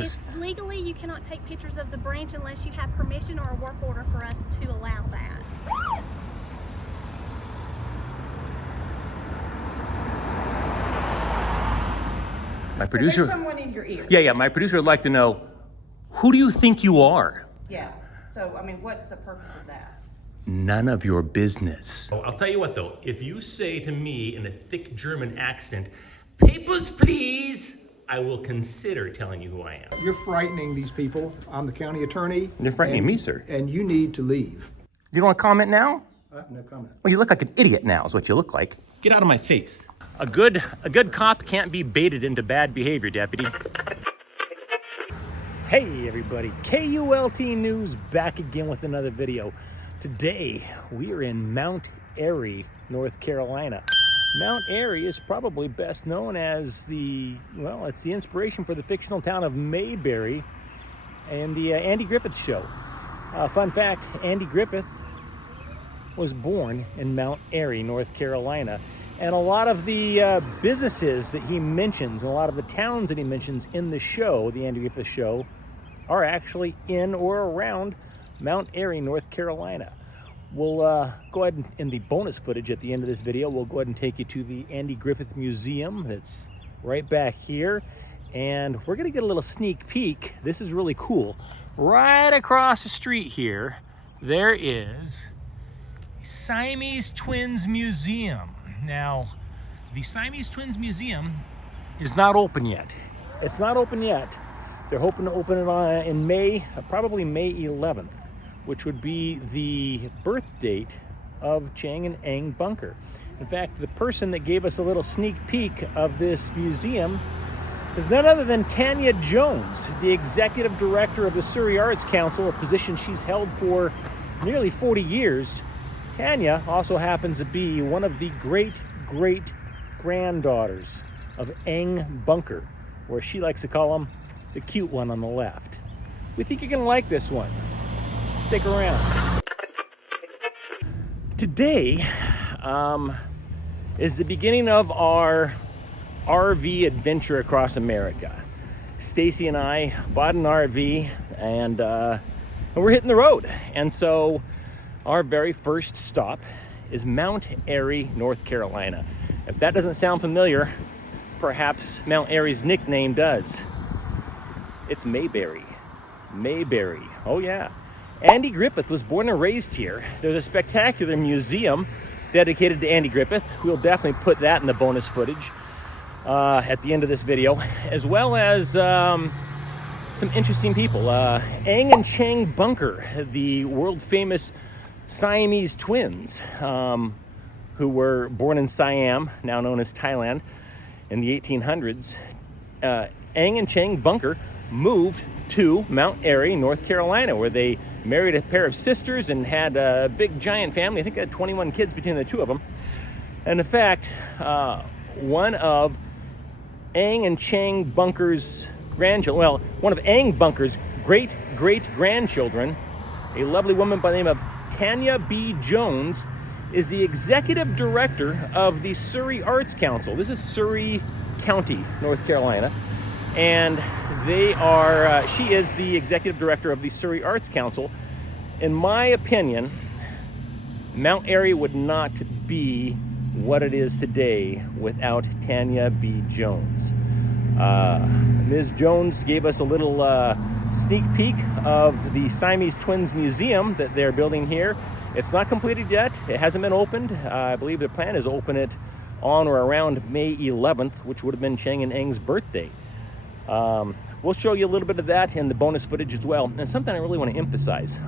was... It's legally, you cannot take pictures of the branch unless you have permission or a work order for us to allow that. My producer... So there's someone in your ear. Yeah, my producer would like to know, who do you think you are? Yeah, so, I mean, what's the purpose of that? None of your business. Oh, I'll tell you what though, if you say to me in a thick German accent, "Papers, please," I will consider telling you who I am. You're frightening these people. I'm the county attorney. You're frightening me, sir. And you need to leave. You don't want to comment now? No comment. Well, you look like an idiot now is what you look like. Get out of my face. A good cop can't be baited into bad behavior, deputy. Hey everybody, KULT News back again with another video. Today, we are in Mount Airy, North Carolina. Mount Airy is probably best known as it's the inspiration for the fictional town of Mayberry and the Andy Griffith Show. Fun fact, Andy Griffith was born in Mount Airy, North Carolina. And a lot of the businesses that he mentions, and a lot of the towns that he mentions in the show, the Andy Griffith Show, are actually in or around Mount Airy, North Carolina. We'll go ahead and, in the bonus footage at the end of this video, we'll go ahead and take you to the Andy Griffith Museum that's right back here. And we're gonna get a little sneak peek. This is really cool. Right across the street here, there is Siamese Twins Museum. Now, the Siamese Twins Museum is not open yet. It's not open yet. They're hoping to open it in May, probably May 11th, which would be the birth date of Chang and Eng Bunker. In fact, the person that gave us a little sneak peek of this museum is none other than Tanya Jones, the executive director of the Surrey Arts Council, a position she's held for nearly 40 years. Tanya also happens to be one of the great-great-granddaughters of Eng Bunker, or she likes to call him the cute one on the left. We think you're gonna like this one. Stick around. Today is the beginning of our RV adventure across America. Stacy and I bought an RV and we're hitting the road. And so our very first stop is Mount Airy, North Carolina. If that doesn't sound familiar, perhaps Mount Airy's nickname does. It's Mayberry. Mayberry, oh yeah. Andy Griffith was born and raised here. There's a spectacular museum dedicated to Andy Griffith. We'll definitely put that in the bonus footage at the end of this video, as well as some interesting people. Eng and Chang Bunker, the world famous Siamese twins, who were born in Siam, now known as Thailand, in the 1800s. Eng and Chang Bunker moved to Mount Airy, North Carolina, where they married a pair of sisters and had a big giant family. I think they had 21 kids between the two of them. And in fact, one of Eng and Chang Bunker's grandchildren, one of Eng Bunker's great-great-grandchildren, a lovely woman by the name of Tanya B. Jones, is the executive director of the Surrey Arts Council. This is Surrey County, North Carolina. And they are, she is the executive director of the Surrey Arts Council. In my opinion, Mount Airy would not be what it is today without Tanya B. Jones. Ms. Jones gave us a little sneak peek of the Siamese Twins Museum that they're building here. It's not completed yet. It hasn't been opened. I believe the plan is to open it on or around May 11th, which would have been Chang and Eng's birthday. We'll show you a little bit of that in the bonus footage as well. And something I really want to emphasize.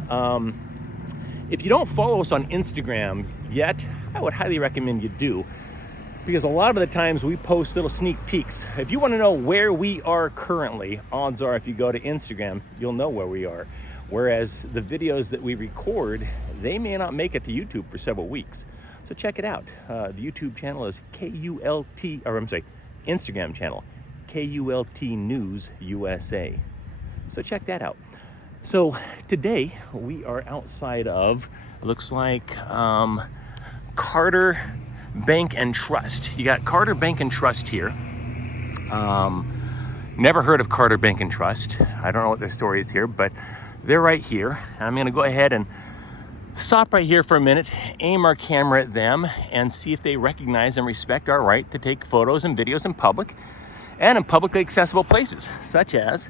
If you don't follow us on Instagram yet, I would highly recommend you do, because a lot of the times we post little sneak peeks. If you want to know where we are currently, odds are if you go to Instagram, you'll know where we are. Whereas the videos that we record, they may not make it to YouTube for several weeks. So check it out. The YouTube channel is Instagram channel, KULT News USA. So check that out. So today we are outside of, it looks like Carter Bank and Trust. You got Carter Bank and Trust here. Never heard of Carter Bank and Trust. I don't know what their story is here, but they're right here. I'm gonna go ahead and stop right here for a minute, aim our camera at them, and see if they recognize and respect our right to take photos and videos in public and in publicly accessible places, such as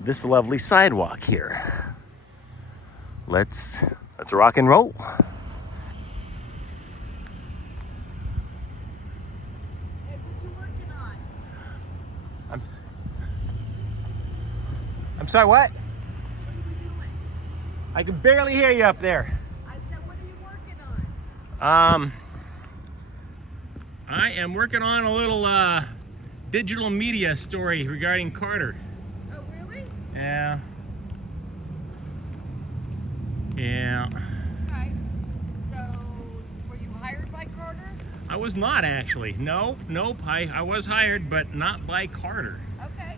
this lovely sidewalk here. Let's rock and roll. I'm sorry, what? I can barely hear you up there. I said, what are you working on? I am working on a little digital media story regarding Carter. Oh, really? Yeah. Yeah. Okay. So, were you hired by Carter? I was not actually. Nope. I was hired, but not by Carter. Okay.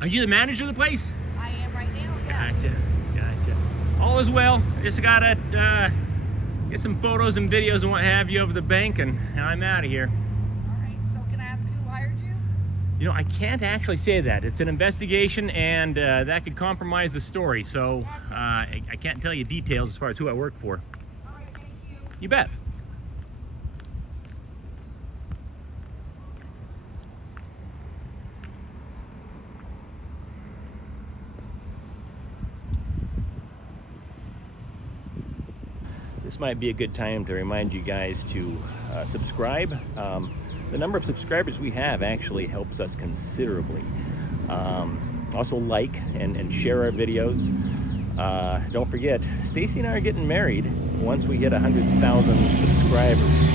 Are you the manager of the place? I am right now, yes. Gotcha. All is well. Just gotta get some photos and videos and what have you of the bank, and I'm out of here. All right. So, can I ask who hired you? You know, I can't actually say that. It's an investigation, and that could compromise the story. So I can't tell you details as far as who I work for. All right. Thank you. You bet. This might be a good time to remind you guys to subscribe. The number of subscribers we have actually helps us considerably. Also like and share our videos. Don't forget, Stacy and I are getting married once we hit 100,000 subscribers.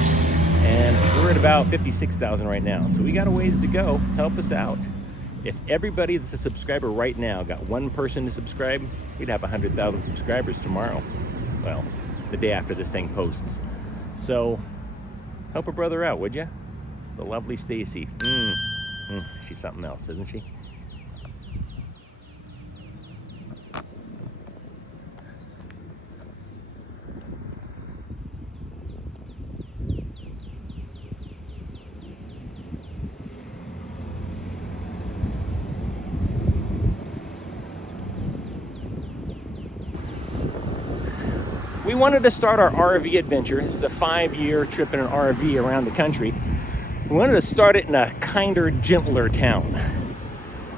And we're at about 56,000 right now. So we got a ways to go. Help us out. If everybody that's a subscriber right now got one person to subscribe, we'd have 100,000 subscribers tomorrow. Well, the day after this thing posts. So help a brother out, would you? The lovely Stacy. She's something else, isn't she? We wanted to start our RV adventure. This is a 5-year trip in an RV around the country. We wanted to start it in a kinder, gentler town.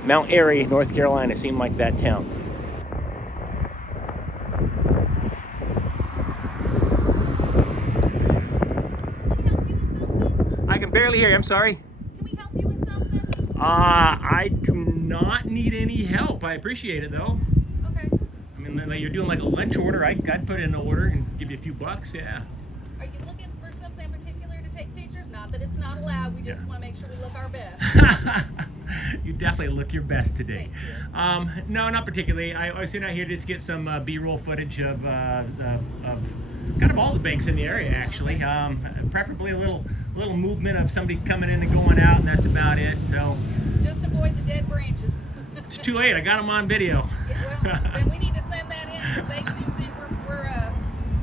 Mount Airy, North Carolina seemed like that town. I can barely hear you, I'm sorry. Can we help you with something? I do not need any help. I appreciate it though. Okay. I mean, like you're doing like a lunch order, I'd put in an order and give you a few bucks, yeah. Are you looking for something particular to take pictures? Not that it's not allowed. We just Yeah. want to make sure we look our best. You definitely look your best today. Thank you. No, not particularly. I was sitting out here to just get some B-roll footage of kind of all the banks in the area, actually. Preferably a little movement of somebody coming in and going out, and that's about it. So Just avoid the dead branches. it's too late. I got them on video. Yeah, well, then we need to send that in because they seem to think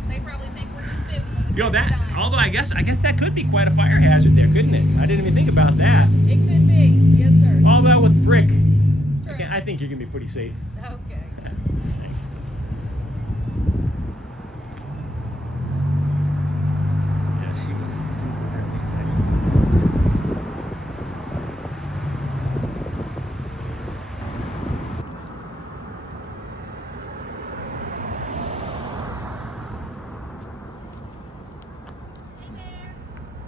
they probably think we're just fibbing when we Yo, say that. we're dying. Although I guess that could be quite a fire hazard there, couldn't it? I didn't even think about that. It could be. Yes, sir. Although with brick, True. I think you're gonna be pretty safe. Okay. Thanks. Yeah, she was super very excited.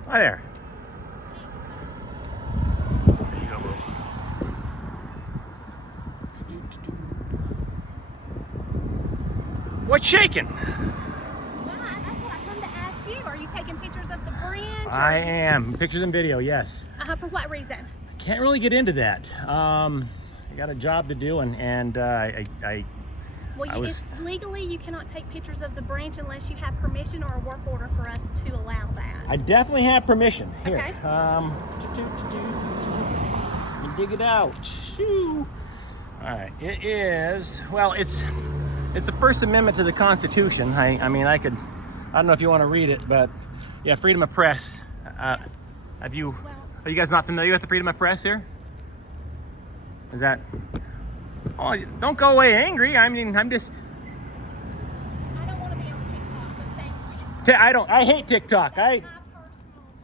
Hi there. There you go, bro. What's shaking? Why? That's what I come to ask you. Are you taking pictures of the branch? I am. Pictures and video, yes. For what reason? Can't really get into that. I got a job to do, and Well, I was- it's legally you cannot take pictures of the branch unless you have permission or a work order for us to allow that. I definitely have permission. Here. Okay. You dig it out. Shoo. All right. It is. Well, it's the First Amendment to the Constitution. I mean, I don't know if you want to read it, but yeah, freedom of press. Are you guys not familiar with the freedom of press here? Is that? Oh, don't go away angry. I mean, I'm just. I don't want to be on TikTok, but thank you. I hate TikTok. My personal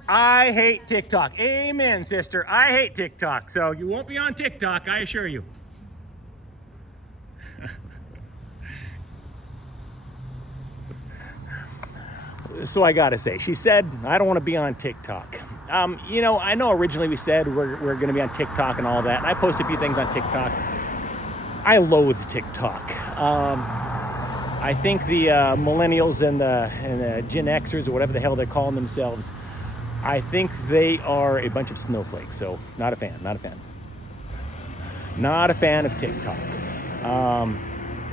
I hate TikTok. Amen, sister. I hate TikTok. So you won't be on TikTok, I assure you. So I gotta say, she said, I don't want to be on TikTok. You know, I know originally we said we're going to be on TikTok and all that. And I posted a few things on TikTok. I loathe TikTok. I think the millennials and the Gen Xers or whatever the hell they're calling themselves, I think they are a bunch of snowflakes. So not a fan, not a fan. Not a fan of TikTok.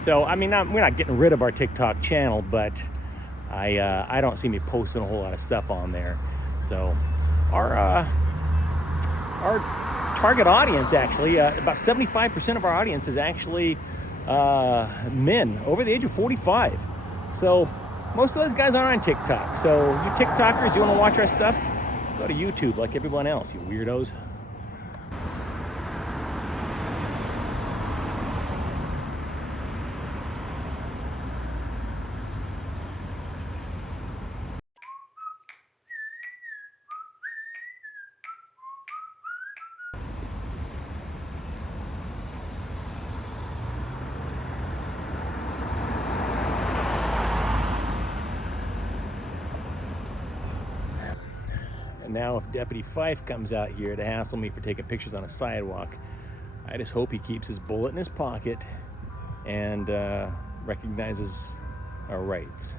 So, I mean, we're not getting rid of our TikTok channel, but I don't see me posting a whole lot of stuff on there. So our target audience, actually, about 75% of our audience is actually men over the age of 45. So most of those guys aren't on TikTok. So you TikTokers, you want to watch our stuff, go to YouTube like everyone else, you weirdos. Now if Deputy Fife comes out here to hassle me for taking pictures on a sidewalk, I just hope he keeps his bullet in his pocket and recognizes our rights.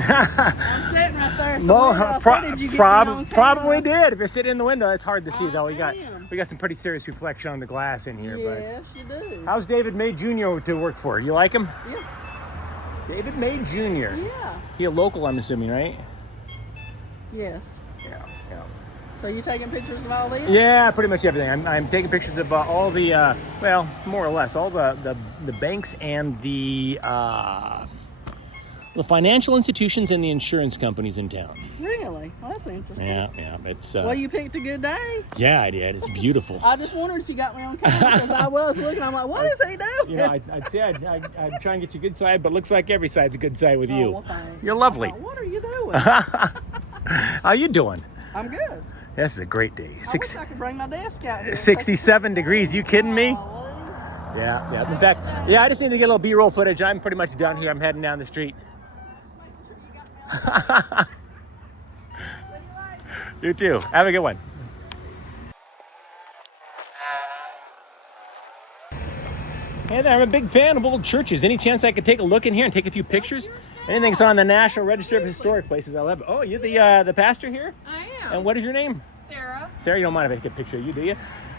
I'm sitting right there. No, Did you get me on probably camera? did. If you're sitting in the window, it's hard to see though. We got am. some pretty serious reflection on the glass in here. Yes, you do. But how's David May Jr. to work for? You like him? Yeah. David May Jr. Yeah. He a local, I'm assuming, right? Yes. Yeah, yeah. So you taking pictures of all these? Yeah, pretty much everything. I'm taking pictures of all the, well, more or less, all the banks and the financial institutions and the insurance companies in town. Really? Well, that's interesting. Yeah. It's Well, you picked a good day. yeah, I did. It's beautiful. I just wondered if you got me on camera because I was looking. I'm like, what is he doing? You know, I'd say I'd try and get you good side, but looks like every side's a good side with Oh, you. well, thanks. You're lovely. I thought, what are you doing? How you doing? I'm good. This is a great day. I wish I could bring my desk out here. 67 degrees. You kidding me? Golly. Yeah. In fact, yeah, I just need to get a little B-roll footage. I'm pretty much down here. I'm heading down the street. You too. Have a good one. Hey there, I'm a big fan of old churches. Any chance I could take a look in here and take a few pictures? Anything's on the National Register of Historic Places. I love it. Oh, you're the pastor here? I am. And what is your name? Sarah, Sarah, you don't mind if I take a picture of you, do you?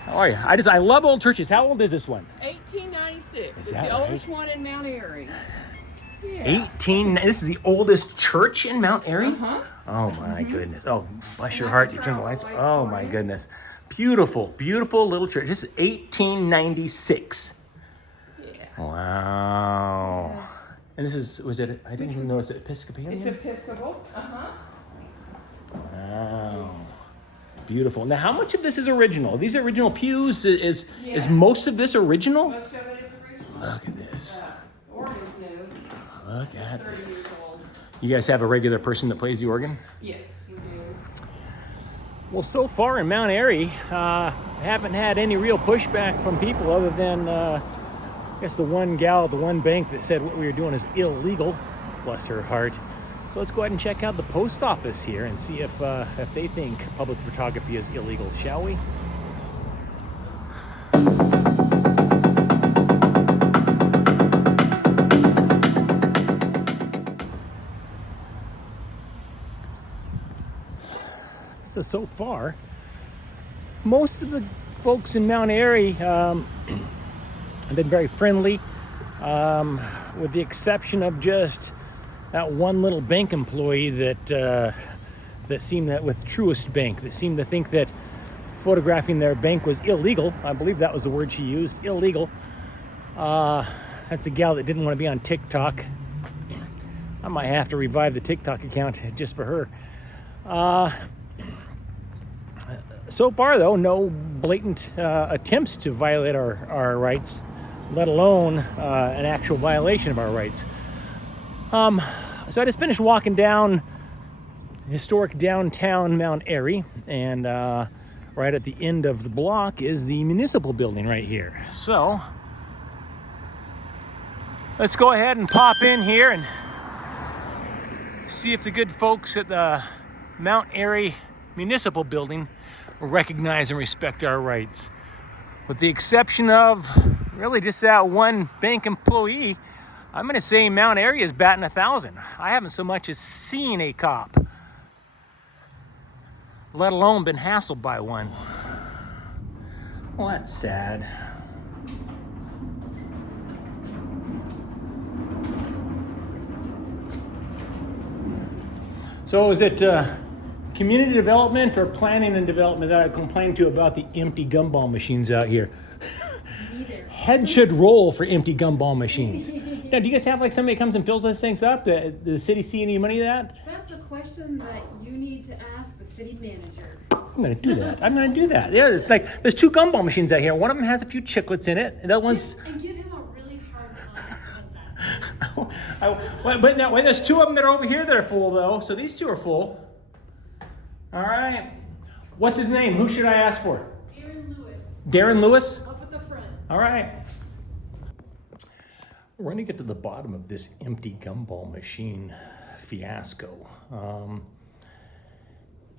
How are you? I love old churches. How old is this one? 1896. Is It's that the right? oldest one in Mount Airy. Yeah. 18. This is the oldest church in Mount Airy? Uh-huh. Oh my goodness. Oh, bless your heart. You turn the lights. Oh my goodness. Beautiful, beautiful little church. This is 1896. Yeah. Wow. And this is, I didn't even know it's Episcopalian? It's Episcopal. Uh-huh. Wow. Beautiful. Now, how much of this is original? Are these original pews? Is Yeah. most of this original? Most of it is original. Look at this. The organ's new. Look at 30 this. years old. You guys have a regular person that plays the organ? Yes, we do. Well, so far in Mount Airy, haven't had any real pushback from people other than, I guess the one gal at the one bank that said what we were doing is illegal. Bless her heart. So let's go ahead and check out the post office here and see if they think public photography is illegal, shall we? So far, most of the folks in Mount Airy have been very friendly. with the exception of just that one little bank employee that seemed that with Truist Bank, that seemed to think that photographing their bank was illegal. I believe that was the word she used, illegal. That's a gal that didn't want to be on TikTok. I might have to revive the TikTok account just for her. So far, though, no blatant attempts to violate our rights, let alone an actual violation of our rights. So I just finished walking down historic downtown Mount Airy, and right at the end of the block is the municipal building right here. So let's go ahead and pop in here and see if the good folks at the Mount Airy Municipal Building recognize and respect our rights. With the exception of really just that one bank employee, I'm going to say Mount Airy is batting 1,000. I haven't so much as seen a cop, let alone been hassled by one. Well, that's sad. So is it community development or planning and development that I complained to about the empty gumball machines out here? Neither. Head should roll for empty gumball machines. Now, do you guys have like somebody comes and fills those things up? Does the city see any money of that? That's a question that you need to ask the city manager. I'm gonna do that. I'm gonna do that. Yeah, there's two gumball machines out here. One of them has a few chiclets in it, and that one's. And give him a really hard time on that. But now, wait, there's two of them that are over here that are full though. So these two are full. All right. What's his name? Who should I ask for? Darren Lewis. Darren Lewis? Up at the front. All right. We're going to get to the bottom of this empty gumball machine fiasco.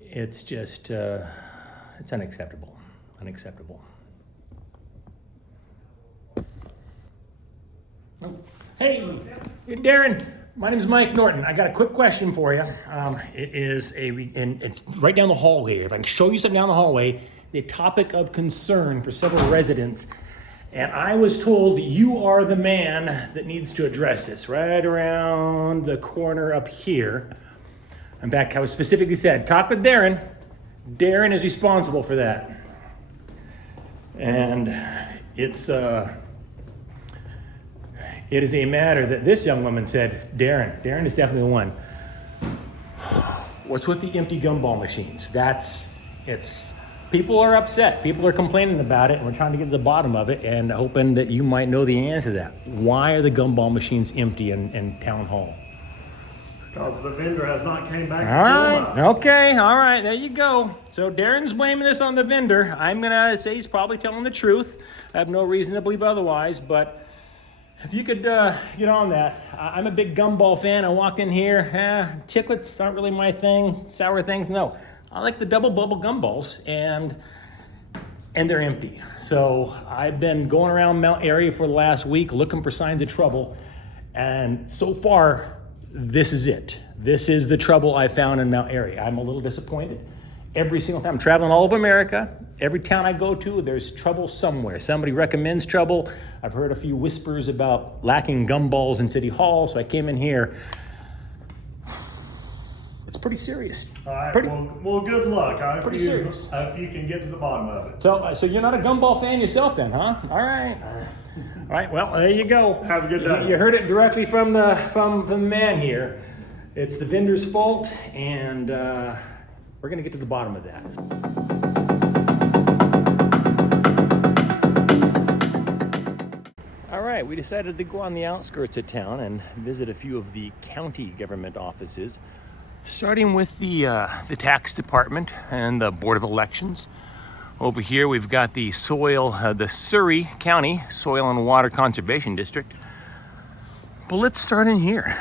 It's just, it's unacceptable. Unacceptable. Oh. Hey, Darren. My name is Mike Norton. I got a quick question for you. It is and it's right down the hallway. If I can show you something down the hallway, the topic of concern for several residents. And I was told you are the man that needs to address this, right around the corner up here. In fact, I was specifically said, talk with Darren. Darren is responsible for that. And it is a matter that this young woman said, Darren is definitely the one. What's with the empty gumball machines? People are upset. People are complaining about it, and we're trying to get to the bottom of it and hoping that you might know the answer to that. Why are the gumball machines empty in Town Hall? Because the vendor has not came back to All fill right, them up. okay, all right, there you go. So Darren's blaming this on the vendor. I'm gonna say he's probably telling the truth. I have no reason to believe otherwise, but if you could get on that. I'm a big gumball fan. I walked in here, chiclets aren't really my thing, sour things, no. I like the double bubble gumballs, and they're empty. So I've been going around Mount Airy for the last week looking for signs of trouble, and so far, this is it. This is the trouble I found in Mount Airy. I'm a little disappointed. Every single time, I'm traveling all over America. Every town I go to, there's trouble somewhere. Somebody recommends trouble. I've heard a few whispers about lacking gumballs in City Hall, so I came in here. It's pretty serious. All right, well, good luck. I hope serious. I hope you can get to the bottom of it. So you're not a gumball fan yourself then, huh? All right. All right, well, there you go. Have a good day. You heard it directly from the man here. It's the vendor's fault, and we're going to get to the bottom of that. All right, we decided to go on the outskirts of town and visit a few of the county government offices, starting with the tax department and the Board of Elections. Over here, we've got the the Surrey County Soil and Water Conservation District. But let's start in here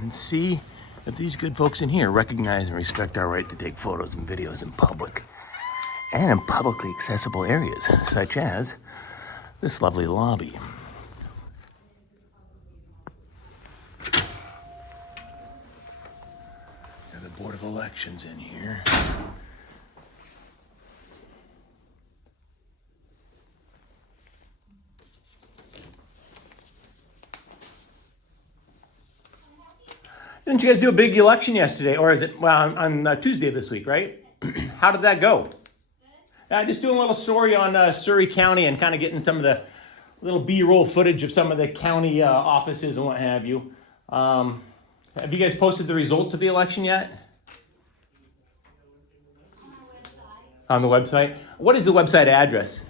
and see if these good folks in here recognize and respect our right to take photos and videos in public and in publicly accessible areas, such as this lovely lobby. There's the Board of Elections in here. Didn't you guys do a big election yesterday? Or is it, well, on Tuesday of this week, right? How did that go? Just doing a little story on Surrey County and kind of getting some of the little B-roll footage of some of the county offices and what have you. Have you guys posted the results of the election yet? On the website? What is the website address?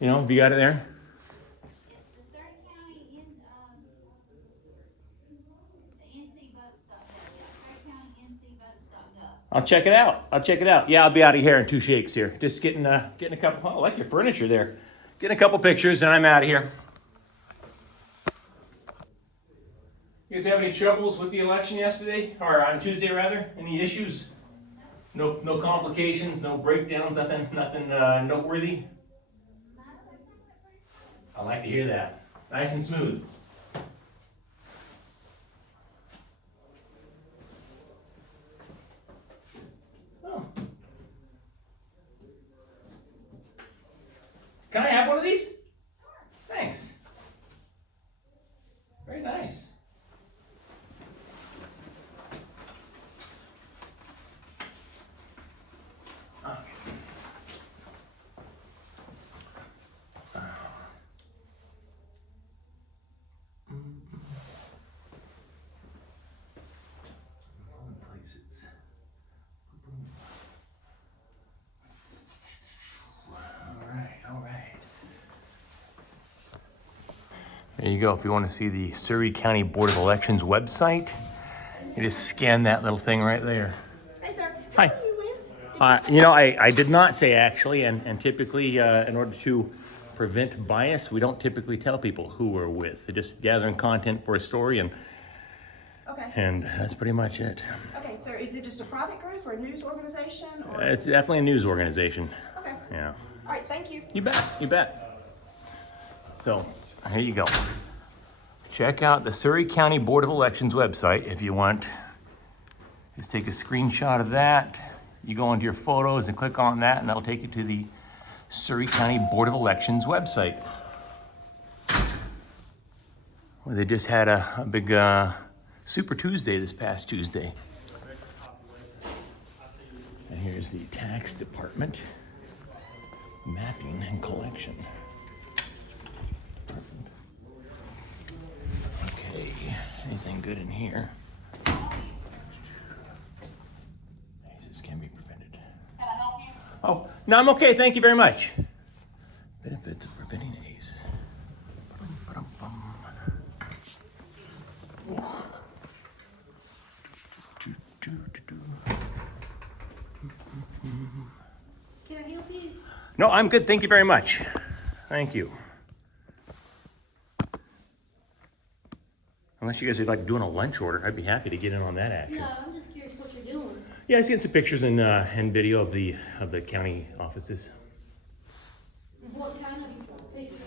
You know, have you got it there? I'll check it out. Yeah, I'll be out of here in 2 shakes here. Just getting a couple, I like your furniture there. Getting a couple pictures and I'm out of here. You guys have any troubles with the election yesterday? Or on Tuesday rather? Any issues? No complications, no breakdowns, nothing noteworthy? I like to hear that. Nice and smooth. Oh. Can I have one of these? Thanks. Very nice. There you go. If you want to see the Surrey County Board of Elections website, you just scan that little thing right there. Hey, sir. Hi. Who are you with? You know, I did not say actually, and typically in order to prevent bias, we don't typically tell people who we're with. They're just gathering content for a story, and that's pretty much it. Okay, sir, is it just a private group or a news organization? Or? It's definitely a news organization. Okay. Yeah. All right, thank you. You bet. So, here you go. Check out the Surrey County Board of Elections website if you want. Just take a screenshot of that. You go into your photos and click on that, and that'll take you to the Surrey County Board of Elections website. Well, they just had a big Super Tuesday this past Tuesday. And here's the tax department mapping and collection. Okay, anything good in here? This can be prevented. Can I help you? Oh, no, I'm okay. Thank you very much. Benefits of preventing ACE. Can I help you? No, I'm good. Thank you very much. Thank you. Unless you guys are like doing a lunch order, I'd be happy to get in on that action. No, I'm just curious what you're doing. Yeah, I was getting some pictures and video of the county offices. What kind of pictures?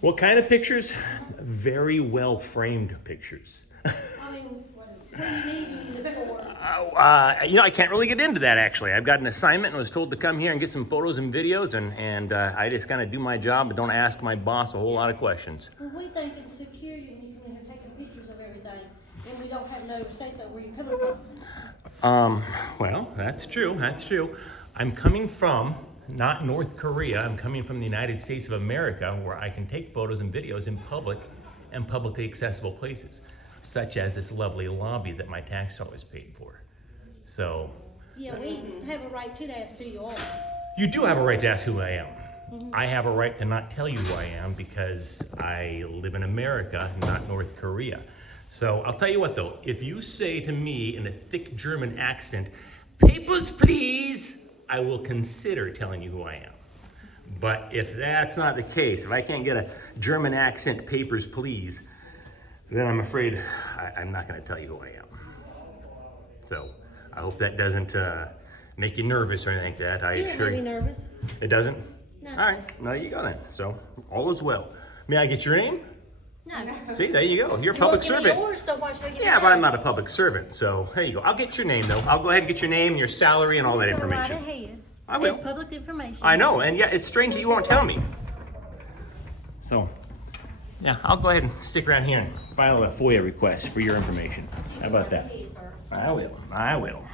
What kind of pictures? Very well framed pictures. I mean, what do you need it for? You know, I can't really get into that actually. I've got an assignment and was told to come here and get some photos and videos, and I just kind of do my job and don't ask my boss a whole lot of questions. Well, we think it's security and you can have taken pictures of everything, and we don't have no say-so where you're coming from. Well, that's true. I'm coming from not North Korea. I'm coming from the United States of America, where I can take photos and videos in public and publicly accessible places, such as this lovely lobby that my tax dollars paid for. So. Yeah, we have a right to ask who you are. You do have a right to ask who I am. I have a right to not tell you who I am because I live in America, not North Korea. So I'll tell you what though, if you say to me in a thick German accent, "Papers, please," I will consider telling you who I am. But if that's not the case, if I can't get a German accent, "Papers, please," then I'm afraid I'm not going to tell you who I am. So I hope that doesn't make you nervous or anything like that. I You don't assure make me you. nervous. It doesn't? No. All right, well, there you go then. So all is well. May I get your name? No. See, there you go. You're a You public won't give me servant. yours, so why should I give you Yeah, but mine? I'm not a public servant, so there you go. I'll get your name though. I'll go ahead and get your name, your salary, and all that You go information. Right ahead. I will. It's public information. I know, and yeah, it's strange that you won't tell me. So, Yeah, I'll go ahead and stick around here and file a FOIA request for your information. How about that? I will. I will.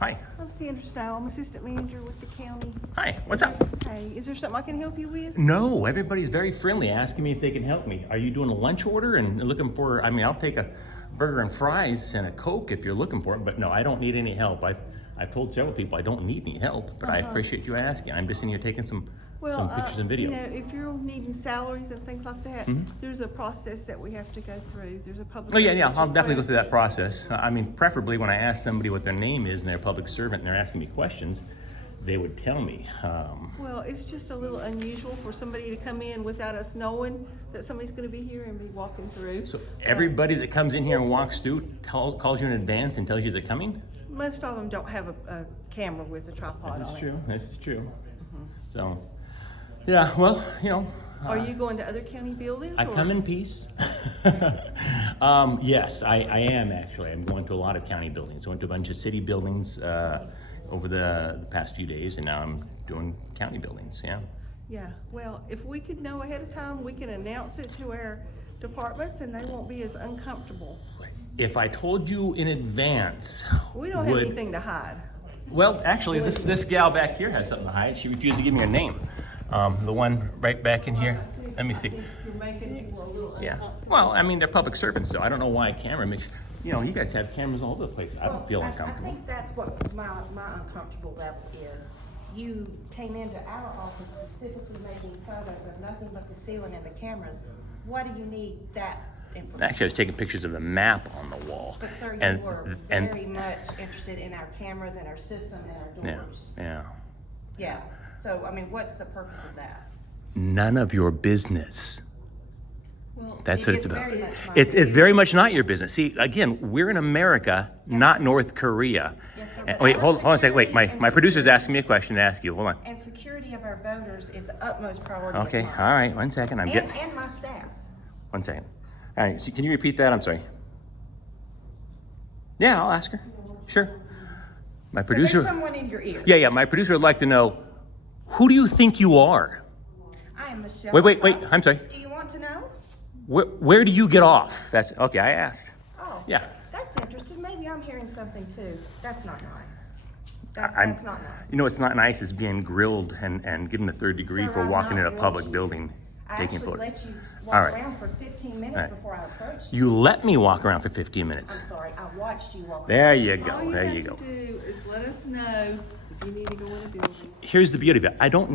Hi. I'm Sandra Snow. I'm assistant manager with the county. Hi. What's up? Hey, is there something I can help you with? No, everybody's very friendly, asking me if they can help me. Are you doing a lunch order and looking for? I mean, I'll take a burger and fries and a Coke if you're looking for it. But no, I don't need any help. I've told several people I don't need any help, but I appreciate you asking. I'm just in here taking some pictures and video. You know, if you're needing salaries and things like that, there's a process that we have to go through. There's a public. Oh yeah, I'll service definitely go through that request. process. I mean, preferably when I ask somebody what their name is and they're a public servant and they're asking me questions, they would tell me. Well, it's just a little unusual for somebody to come in without us knowing that somebody's going to be here and be walking through. So everybody that comes in here and walks through calls you in advance and tells you they're coming? Most of them don't have a camera with a tripod This on is it. true. This is true. So, yeah. Well, you know. Are you going to other county buildings? I or- come in peace. Yes, I am actually. I'm going to a lot of county buildings. I went to a bunch of city buildings over the past few days, and now I'm doing county buildings. Yeah. Yeah, well, if we could know ahead of time, we can announce it to our departments and they won't be as uncomfortable. If I told you in advance, We don't have anything to hide. Well, actually, this gal back here has something to hide. She refused to give me her name. The one right back in here. Let me see. I think you're making people a little Yeah. uncomfortable. Well, I mean, they're public servants, so I don't know why a camera makes. You know, you guys have cameras all over the place. I don't feel I uncomfortable. think that's what my uncomfortable level is. You came into our office specifically making photos of nothing but the ceiling and the cameras. Why do you need that information? Actually, I was taking pictures of the map on the wall. But sir, you and, were and very much interested in our cameras and our system and our doors. yeah. Yeah. So, I mean, what's the purpose of that? None of your business. Well, That's It what is it's about. very much my It's very much not your business. See, again, we're in America, not North Korea. Yes, sir, And- but wait, our hold on a second. Wait, security my and producer's security- asking me a question to ask you. Hold on. And security of our voters is the utmost priority of Okay, mine. all right, 1 second. I'm getting. And my staff. 1 second. All right, so can you repeat that? I'm sorry. Yeah, I'll ask her. Sure. My So producer. there's someone in your ear. Yeah, my producer would like to know, who do you think you are? I am Michelle. Wait, I'm sorry. Do you want to know? Where do you get off? That's, okay, I asked. Oh. Yeah. That's interesting. Maybe I'm hearing something too. That's not nice. I'm- That's not nice. You know what's not nice is being grilled and given a third degree Sir, for I'm walking in not a public grilled. building I taking actually photos. let you All walk right. around for 15 minutes All right. before I approached you. You let me walk around for 15 minutes. I'm sorry. I watched you walk There around. you go, All you there have you to go. do is let us know if you need to go in a building. Here's the beauty of it. I don't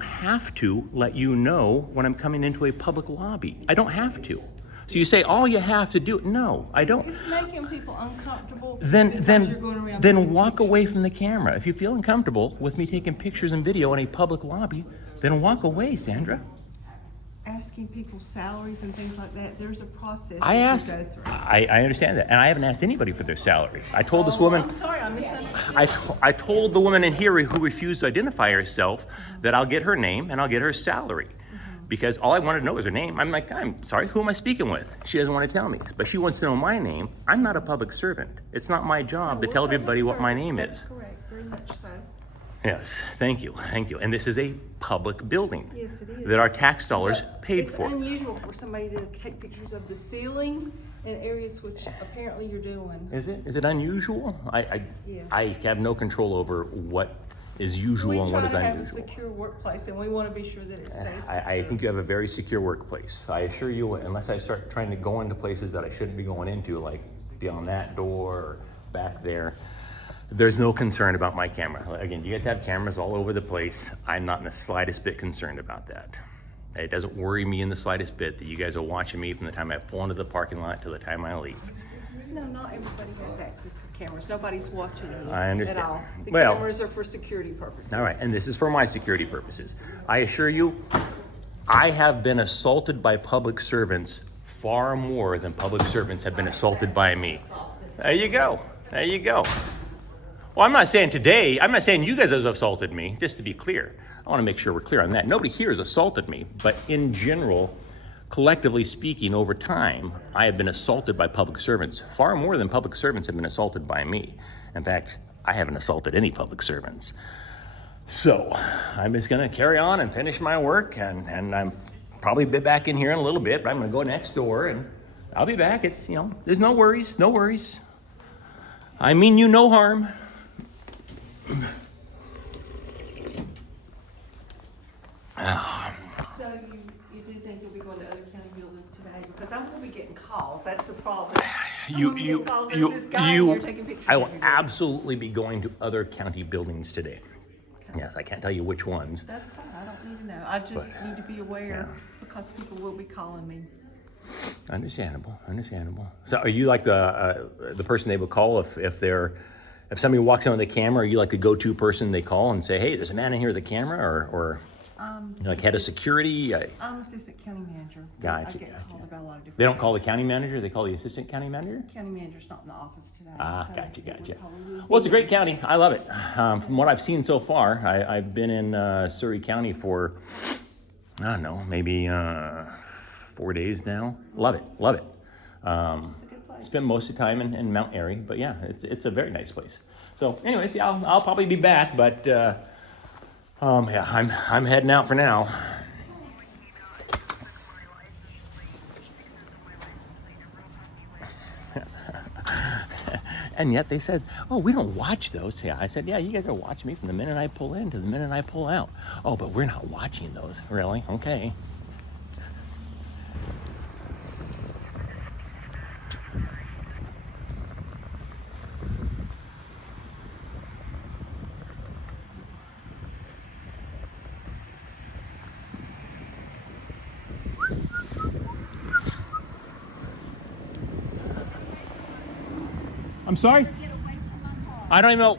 have to let you know when I'm coming into a public lobby. I don't have to. So you say, all you have to do, no, I don't. It's making people uncomfortable. Then because you're going around taking walk pictures. away from the camera. If you feel uncomfortable with me taking pictures and video in a public lobby, then walk away, Sandra. Asking people salaries and things like that, there's a process I that asked, you go through. I understand that, and I haven't asked anybody for their salary. I told this woman, I'm sorry, I misunderstood. I told the woman in here who refused to identify herself that I'll get her name and I'll get her salary. Because all I wanted to know was her name. I'm like, I'm sorry, who am I speaking with? She doesn't want to tell me, but she wants to know my name. I'm not a public servant. It's not my job to We're tell public everybody what my servants. name That's is. correct, very much so. Yes, thank you. And this is a public building. Yes, it is. That our tax dollars But paid for. It's unusual for somebody to take pictures of the ceiling in areas which apparently you're doing. Is it? Is it unusual? Yes. I have no control over what is usual We and what try is to have a unusual. secure workplace and we want to be sure that it stays secure. I think you have a very secure workplace. I assure you, unless I start trying to go into places that I shouldn't be going into, like beyond that door or back there, there's no concern about my camera. Again, you guys have cameras all over the place. I'm not in the slightest bit concerned about that. It doesn't worry me in the slightest bit that you guys are watching me from the time I pull into the parking lot to the time I leave. No, not everybody has access to the cameras. Nobody's watching you I understand. at all. The Well- cameras are for security purposes. All right, and this is for my security purposes. I assure you, I have been assaulted by public servants far more than public servants have been assaulted by me. There you go. There you go. Well, I'm not saying today, I'm not saying you guys have assaulted me, just to be clear. I want to make sure we're clear on that. Nobody here has assaulted me, but in general, collectively speaking, over time, I have been assaulted by public servants far more than public servants have been assaulted by me. In fact, I haven't assaulted any public servants. So I'm just gonna carry on and finish my work, and I'm probably be back in here in a little bit, but I'm gonna go next door and I'll be back. It's, you know, there's no worries, no worries. I mean you no harm. So you do think you'll be going to other county buildings today? Because I'm gonna be getting calls, that's the problem. I'm gonna be getting calls, there's this guy in here taking pictures I will everywhere. absolutely be going to other county buildings today. Yes, I can't tell you which ones. That's fine, I don't need to know, I just need to be aware, because people will be calling me. Understandable, understandable. So are you like the person they would call if somebody walks in with a camera, are you like the go-to person they call and say, hey, there's a man in here with a camera, or you know, like head of security? I'm assistant county manager. Gotcha, I get gotcha. called about a lot of different They don't call the things. county manager, they call the assistant county manager? County manager's not in the office today. Ah, So gotcha, they were gotcha. calling me. Well, it's a great county. I love it. From what I've seen so far, I've been in Surrey County for, I don't know, maybe 4 days now. Love it, love it. It's a good place. Spent most of the time in Mount Airy, but yeah, it's a very nice place. So anyways, yeah, I'll probably be back, but yeah, I'm heading out for now. And yet they said, oh, we don't watch those. Yeah, I said, yeah, you guys are watching me from the minute I pull in to the minute I pull out. Oh, but we're not watching those. Really? Okay. I'm sorry? I don't even know.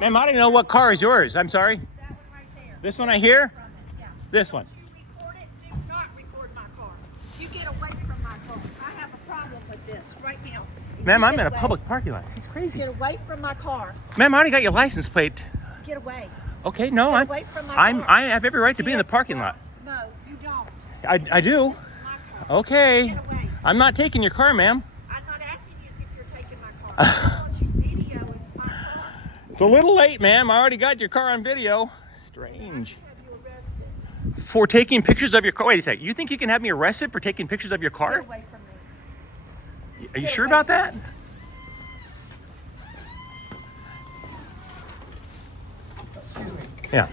Ma'am, I don't even know what car is yours. I'm sorry. That one right there. This one I hear? Yeah. This one. You record it, do not record my car. You get away from my car. I have a problem with this right now. Ma'am, I'm Get in a away. public parking lot. It's crazy. Get away from my car. Ma'am, I already got your license plate. Get away. Okay, no, Get I'm, away from my I'm, car. I have every right to be in the Get parking away. lot. No, you don't. I do. This is my car. Okay. Get away. I'm not taking your car, ma'am. I'm not asking you if you're taking my car. I want you videoing my car. It's a little late, ma'am. I already got your car on video. Strange. Have you arrested? For taking pictures of your car. Wait a second. You think you can have me arrested for taking pictures of your Get car? away from me. Are you Get sure away about from that? me. Excuse me. Yeah.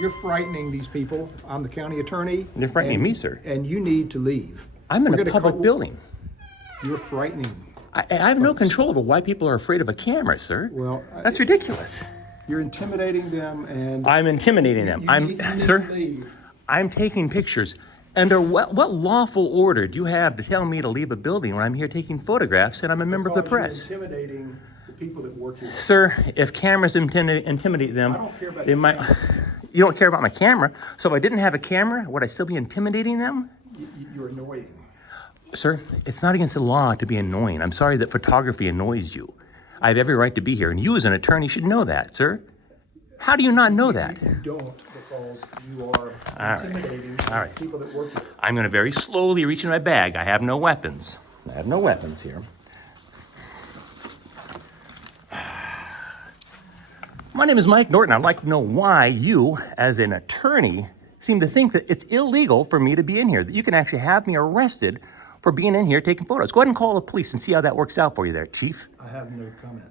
You're frightening these people. I'm the county attorney. You're frightening and- me, sir. And you need to leave. I'm in We're a gonna public call- building. You're frightening. I have no control over why people are afraid of a camera, sir. Well, That's ridiculous. You're intimidating them and. I'm intimidating them. You need to Sir, leave. I'm taking pictures. Under what lawful order do you have to tell me to leave a building when I'm here taking photographs and I'm a member of the Because press? you're intimidating the people that work here. Sir, if cameras intimidate them, I don't care about they your might. camera. You don't care about my camera. So if I didn't have a camera, would I still be intimidating them? You're annoying. Sir, it's not against the law to be annoying. I'm sorry that photography annoys you. I have every right to be here, and you as an attorney should know that, sir. How do you not know that? You don't because you are right. intimidating All right. people that work here. I'm going to very slowly reach in my bag. I have no weapons. I have no weapons here. My name is Mike Norton. I'd like to know why you, as an attorney, seem to think that it's illegal for me to be in here, that you can actually have me arrested for being in here taking photos. Go ahead and call the police and see how that works out for you there, Chief. I have no comment.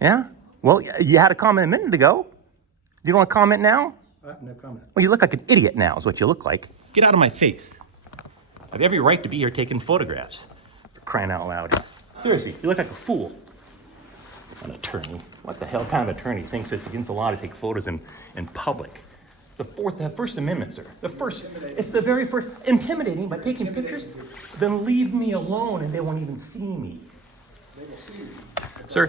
Yeah? Well, you had a comment a minute ago. Do you want to comment now? I have no comment. Well, you look like an idiot now is what you look like. Get out of my face. I have every right to be here taking photographs. For crying out loud. Seriously, you look like a fool. An attorney. What the hell kind of attorney thinks it's against the law to take photos in public? The First Amendment, sir. It's the very first. Intimidating by taking pictures? Then leave me alone and they won't even see me. Sir,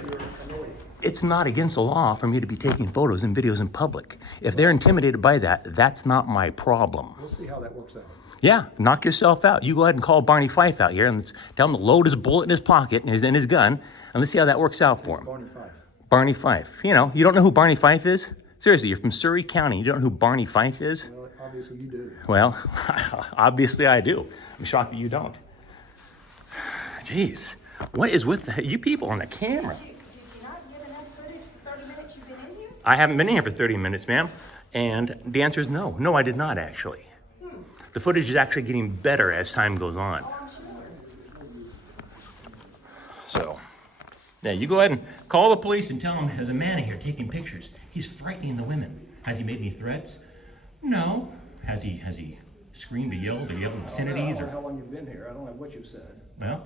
it's not against the law for me to be taking photos and videos in public. If they're intimidated by that, that's not my problem. We'll see how that works out. Yeah, knock yourself out. You go ahead and call Barney Fife out here and tell him to load his bullet in his pocket and his gun, and let's see how that works out for him. Barney Fife. Barney Fife. You know, you don't know who Barney Fife is? Seriously, you're from Surrey County. You don't know who Barney Fife is? Well, obviously you do. Well, obviously I do. I'm shocked that you don't. Jeez, what is with you people on the camera? Did you not give enough footage? 30 minutes you've been I haven't been in here for 30 minutes, ma'am. And the answer is no. No, I did not actually. The footage is actually getting better as time goes on. So, yeah, you go ahead and call the police and tell them there's a man in here taking pictures. He's frightening the women. Has he made any threats? No. Has he screamed or yelled obscenities? I don't know Or how long you've been here. I don't know what you've said. well,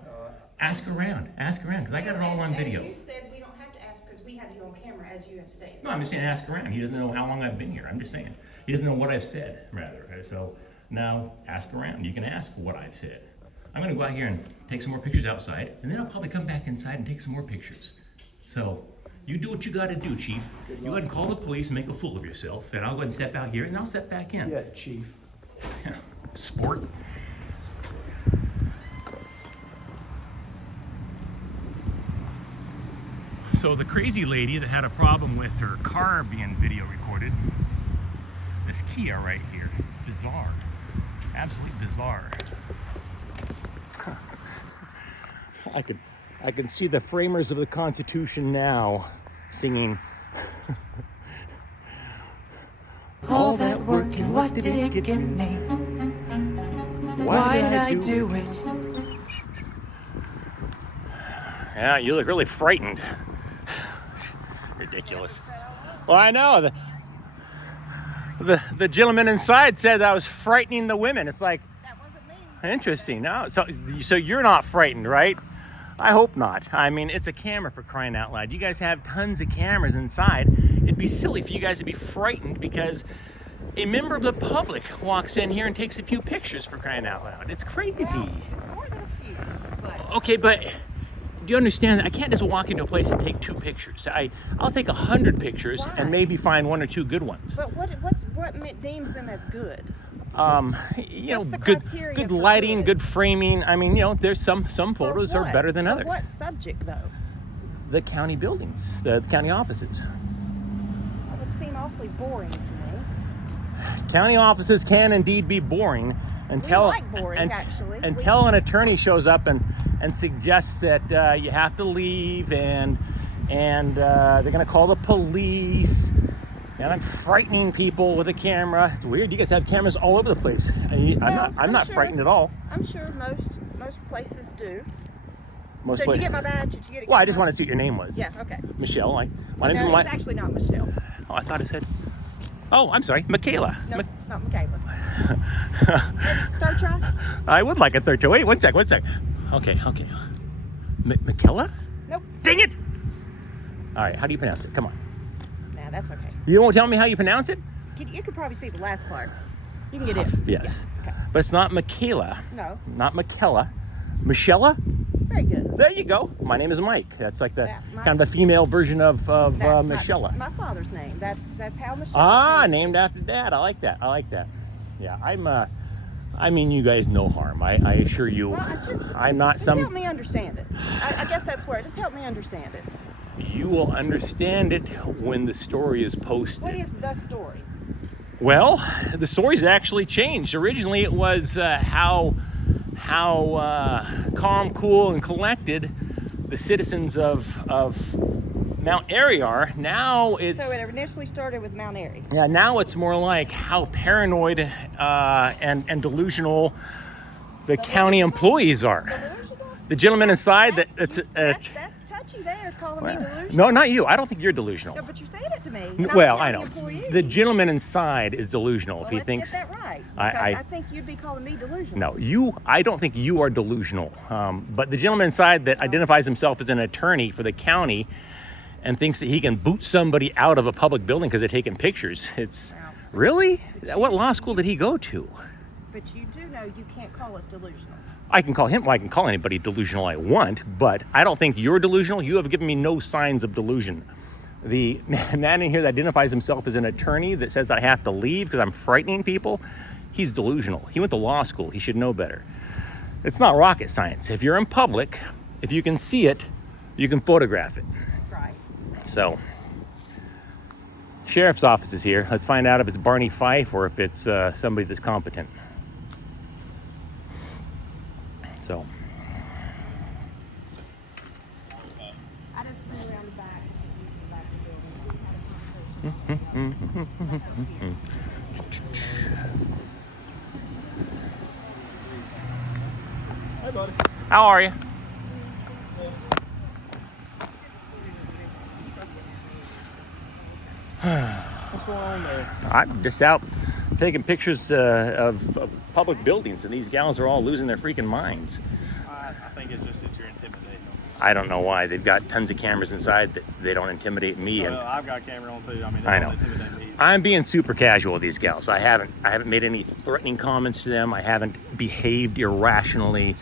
ask around, because I got it all on video. As you said, we don't have to ask because we have you on camera, as you have stated. No, I'm just saying ask around. He doesn't know how long I've been here. I'm just saying. He doesn't know what I've said, rather. So now ask around. You can ask what I've said. I'm going to go out here and take some more pictures outside, and then I'll probably come back inside and take some more pictures. So you do what you got to do, Chief. You go ahead and call the police and make a fool of yourself, and I'll go ahead and step out here, and I'll step back in. Yeah, Chief. Sport. So the crazy lady that had a problem with her car being video recorded, this Kia right here, bizarre, absolutely bizarre. I can see the framers of the Constitution now singing. All that work and what did it get me? Why did I do it? Yeah, you look really frightened. Ridiculous. Well, I know. The gentleman inside said that I was frightening the women. It's like, That wasn't me. interesting. No, so you're not frightened, right? I hope not. I mean, it's a camera, for crying out loud. You guys have tons of cameras inside. It'd be silly for you guys to be frightened because a member of the public walks in here and takes a few pictures, for crying out loud. It's crazy. More than a few, but. Okay, but do you understand that I can't just walk into a place and take 2 pictures? I'll take 100 pictures Why? and maybe find 1 or 2 good ones. But what deems them as good? You know, What's the good criteria for lighting, good? good framing. I mean, you know, there's some photos For are what? better than For others. what subject, though? The county buildings, the county offices. That would seem awfully boring to me. County offices can indeed be boring until like boring, actually. until an attorney shows up and suggests that you have to leave and they're going to call the police. And I'm frightening people with a camera. It's weird. You guys have cameras all over the place. I'm not sure. frightened at all. I'm sure most places do. Most So did places. you get my badge? Did you get it? Well, I just want to see what your name was. Yeah. Okay. Michelle. My name's No, it's actually not Michelle. Oh, I thought it said. Oh, I'm sorry, Michaela. No, it's not Michaela. Third try? I would like a third try. Wait, one sec. Okay. Michaela? Nope. Dang it! All right, how do you pronounce it? Come on. Nah, that's okay. You won't tell me how you pronounce it? You could probably see the last part. You can get it. Yes. Yeah, okay. But it's not Michaela. No. Not Michaela. Michella? Very good. There you go. My name is Mike. That's like the Yeah, kind of the female version of That's Michella. my father's name. That's how Michelle. Ah, named after Dad. I like that. Yeah, I mean you guys no harm. I assure you. Well, I'm not just some. help me understand it. I guess that's where. Just help me understand it. You will understand it when the story is posted. What is the story? Well, the story's actually changed. Originally, it was how calm, cool, and collected the citizens of Mount Airy are. Now it's So it initially started with Mount Airy. yeah. Now it's more like how paranoid and delusional the county employees are. Delusional? The gentleman inside That's touchy there, calling me delusional. no, not you. I don't think you're delusional. No, but you're saying it to me. and I'm Well, a I county know. employee. The gentleman inside is delusional Well, if he let's thinks. get that right. I- Because I think you'd be calling me delusional. No, I don't think you are delusional. But the gentleman inside that identifies himself as an attorney for the county and thinks that he can boot somebody out of a public building because they're taking pictures. It's really? What law school did he go to? But you do know you can't call us delusional. I can call him, well, I can call anybody delusional I want, but I don't think you're delusional. You have given me no signs of delusion. The man in here that identifies himself as an attorney that says that I have to leave because I'm frightening people, he's delusional. He went to law school. He should know better. It's not rocket science. If you're in public, if you can see it, you can photograph it. Right. So, sheriff's office is here. Let's find out if it's Barney Fife or if it's somebody that's competent. So, I just went around the back of the building. We had a conversation. Hey, buddy. How are you? What's going on there? I'm just out taking pictures of public buildings, and these gals are all losing their freaking minds. I think it's just that you're intimidating them. I don't know why. They've got tons of cameras inside that they don't intimidate me. And I've got a camera on too. I mean, they I don't know. intimidate me. I'm being super casual with these gals. I haven't made any threatening comments to them. I haven't behaved irrationally.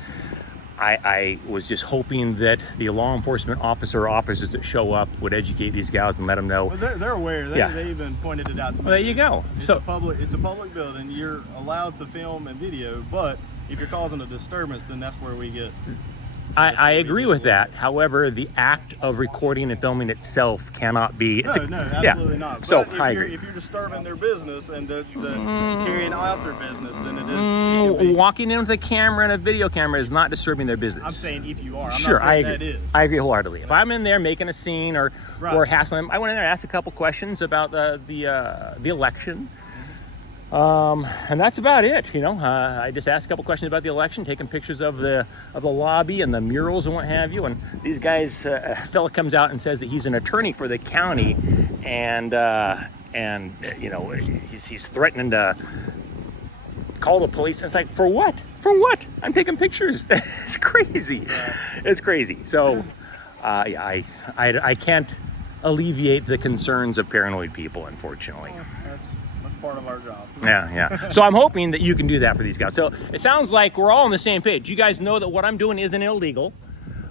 I was just hoping that the law enforcement officers that show up would educate these gals and let them know. Well, they're aware. They even pointed it out to me. Well, there you go. It's a public building. You're allowed to film and video, but if you're causing a disturbance, then that's where we get. I agree with that. However, the act of recording and filming itself cannot be. No, absolutely not. So But I agree. If you're disturbing their business and carrying out their business, then it is. Walking in with a camera and a video camera is not disturbing their business. I'm saying if you are. I'm Sure, not saying I agree. that is. I agree wholeheartedly. If I'm in there making a scene or hassling them, I went in there and asked a couple questions about the election. And that's about it. I just asked a couple questions about the election, taking pictures of the lobby and the murals and what have you. And these guys, a fella comes out and says that he's an attorney for the county, and he's threatening to call the police. And it's like, for what? For what? I'm taking pictures. It's crazy. It's crazy. So, I can't alleviate the concerns of paranoid people, unfortunately. That's part of our job. Yeah. So I'm hoping that you can do that for these guys. So it sounds like we're all on the same page. You guys know that what I'm doing isn't illegal.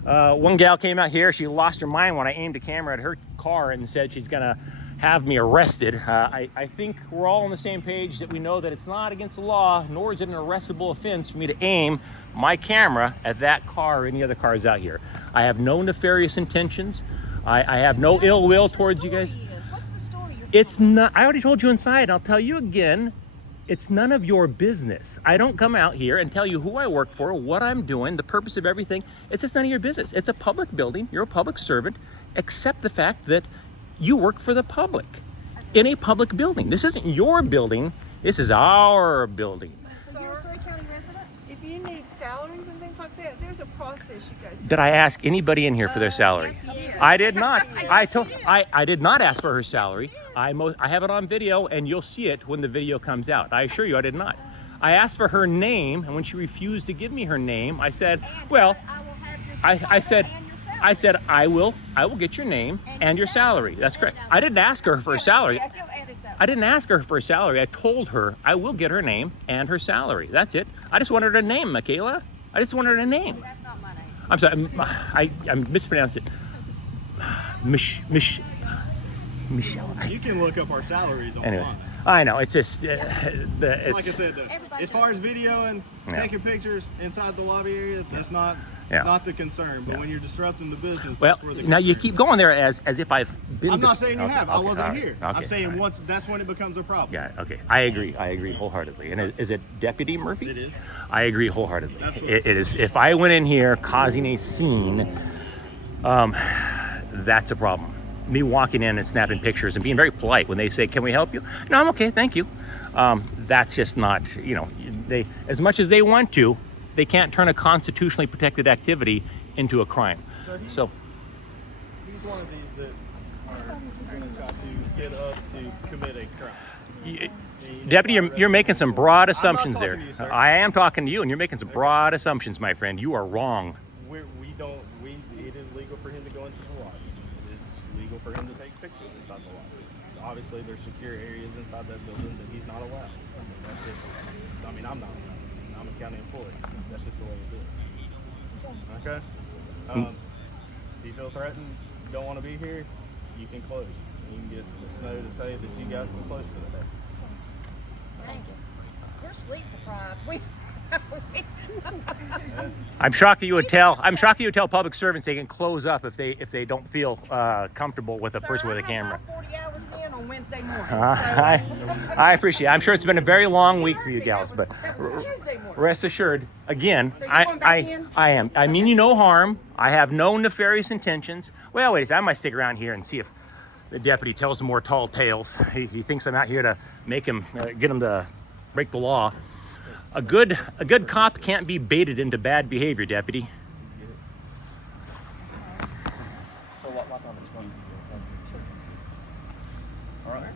One gal came out here. She lost her mind when I aimed a camera at her car and said she's going to have me arrested. I think we're all on the same page that we know that it's not against the law, nor is it an arrestable offense for me to aim my camera at that car or any other cars out here. I have no nefarious intentions. I have no ill will towards you guys. It's not, I already told you inside, I'll tell you again, it's none of your business. I don't come out here and tell you who I work for, what I'm doing, the purpose of everything. It's just none of your business. It's a public building, you're a public servant, accept the fact that you work for the public in a public building. This isn't your building, this is our building. So you're a Surrey County resident? If you need salaries and things like that, there's a process you go through. Did I ask anybody in here for their salary? Yes. I did not. I did not ask for her salary. I have it on video, and you'll see it when the video comes out. I assure you, I did not. I asked for her name, and when she refused to give me her name, I said, "Well, I said, I will get your name and your salary." That's correct. I didn't ask her for her salary. I didn't ask her for her salary. I told her I will get her name and her salary. That's it. I just wanted her name, Michaela. I just wanted her name. That's not my name. I'm sorry. I mispronounced it. Michelle. You can look up our salaries online. Anyway, I know. It's just Like I said, as far as video and taking pictures inside the lobby area, that's not the concern. But when you're disrupting the business, well, that's where the now you concern keep going there as if I've been. I'm not saying you have. I wasn't all right, here. okay, I'm saying all right. that's when it becomes a problem. Yeah. Okay. I agree wholeheartedly. And is it Deputy Murphy? It is. I agree wholeheartedly. Absolutely. It is. If I went in here causing a scene, that's a problem. Me walking in and snapping pictures and being very polite when they say, "Can we help you?" No, I'm okay, thank you. That's just not, they, as much as they want to, they can't turn a constitutionally protected activity into a crime. So He's one of these that are going to try to get us to commit a crime. Deputy, you're making some broad assumptions there. talking to you, sir. I am talking to you, and you're making some broad assumptions, my friend. You are wrong. It is legal for him to go into the lobby. It is legal for him to take pictures inside the lobby. Obviously, there's secure areas inside that building that he's not allowed. I'm not allowed. I'm a county employee. That's just the way it is. Okay? If you feel threatened, don't want to be here, you can close. You can get the snow to say that you guys can close for the day. Thank you. We're sleep deprived. I'm shocked that you would tell. I'm shocked that you would tell public servants they can close up if they don't feel comfortable with a person with a camera. I have my 40 hours in on Wednesday morning. I appreciate it. I'm sure it's been a very long week for you gals, but rest assured, again, So you're going back in? I am. I mean you no harm. I have no nefarious intentions. Well, wait a second. I might stick around here and see if The deputy tells him more tall tales. He thinks I'm out here to make him, get him to break the law. A good cop can't be baited into bad behavior, deputy. So what I'm explaining to you. All right.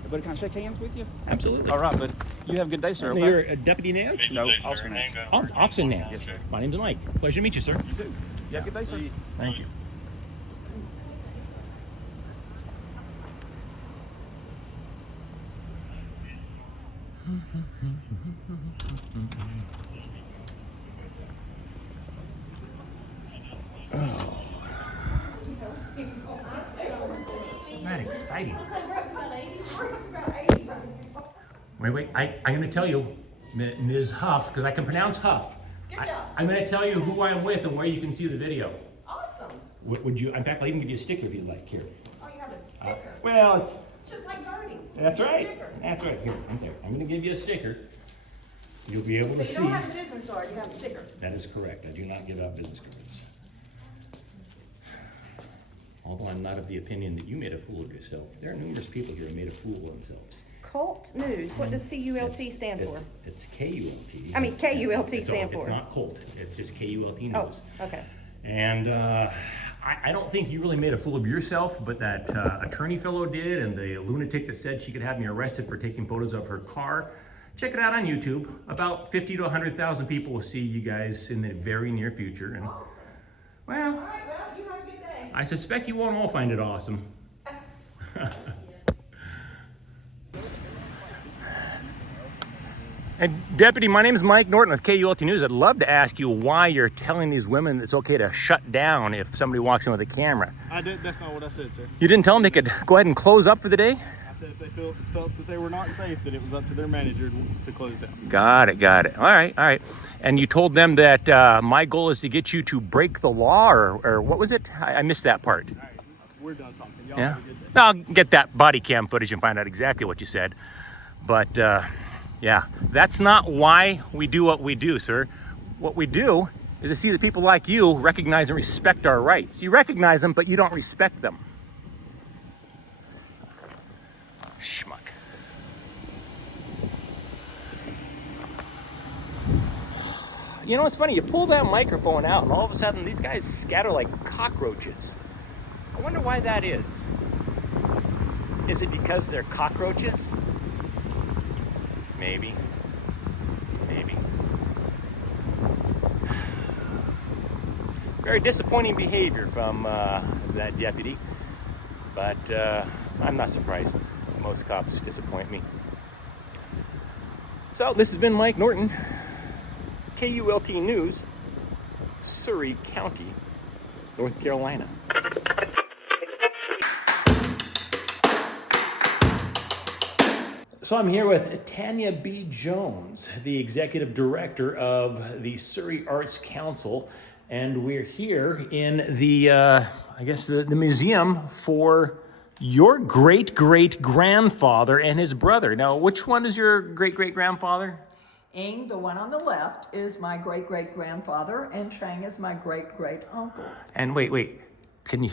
Everybody can I shake hands with you? Absolutely. All right, but you have a good day, sir. Okay? You're Deputy Nance? No, Officer Nance. Oh, Officer Nance. Yes, sir. My name's Mike. Pleasure to meet you, sir. You too. You have a good day, sir. Thank you. Oh. Isn't that exciting? Wait, I'm going to tell you, Ms. Huff, because I can pronounce Huff. Good job. I'm going to tell you who I'm with and where you can see the video. Awesome. Would you, in fact, I'll even give you a sticker if you'd like. Here. Oh, you have a sticker. Well, it's... Just like Barney. That's Get a right. sticker. That's right. Here, I'm going to give you a sticker. You'll be able to So see. you don't have a business card, you have a sticker. That is correct. I do not give out business cards. Although I'm not of the opinion that you made a fool of yourself. There are numerous people here who made a fool of themselves. KULT News. What does CULT stand for? It's KULT. I mean, KULT stand for. It's not KULT. It's just KULT News. Oh, okay. And I don't think you really made a fool of yourself, but that attorney fellow did, and the lunatic that said she could have me arrested for taking photos of her car. Check it out on YouTube. About 50 to 100,000 people will see you guys in the very near future. And Awesome. well, All right, well, you have a good day. I suspect you won't all find it awesome. And Deputy, my name is Mike Norton with KULT News. I'd love to ask you why you're telling these women it's okay to shut down if somebody walks in with a camera. That's not what I said, sir. You didn't tell them they could go ahead and close up for the day? I said if they felt that they were not safe, that it was up to their manager to close down. Got it. All right. And you told them that my goal is to get you to break the law, or what was it? I missed that part. All right, we're done talking. Y'all Yeah? have a good day. I'll get that body cam footage and find out exactly what you said. But yeah, that's not why we do what we do, sir. What we do is to see that people like you recognize and respect our rights. You recognize them, but you don't respect them. Schmuck. You know, it's funny, you pull that microphone out and all of a sudden these guys scatter like cockroaches. I wonder why that is. Is it because they're cockroaches? Maybe. Very disappointing behavior from that deputy, but I'm not surprised. Most cops disappoint me. So this has been Mike Norton, KULT News, Surrey County, North Carolina. So I'm here with Tanya B. Jones, the executive director of the Surrey Arts Council, and we're here in the, I guess, the museum for your great-great-grandfather and his brother. Now, which one is your great-great-grandfather? Eng, the one on the left, is my great-great-grandfather, and Chang is my great-great-uncle. And wait, can you,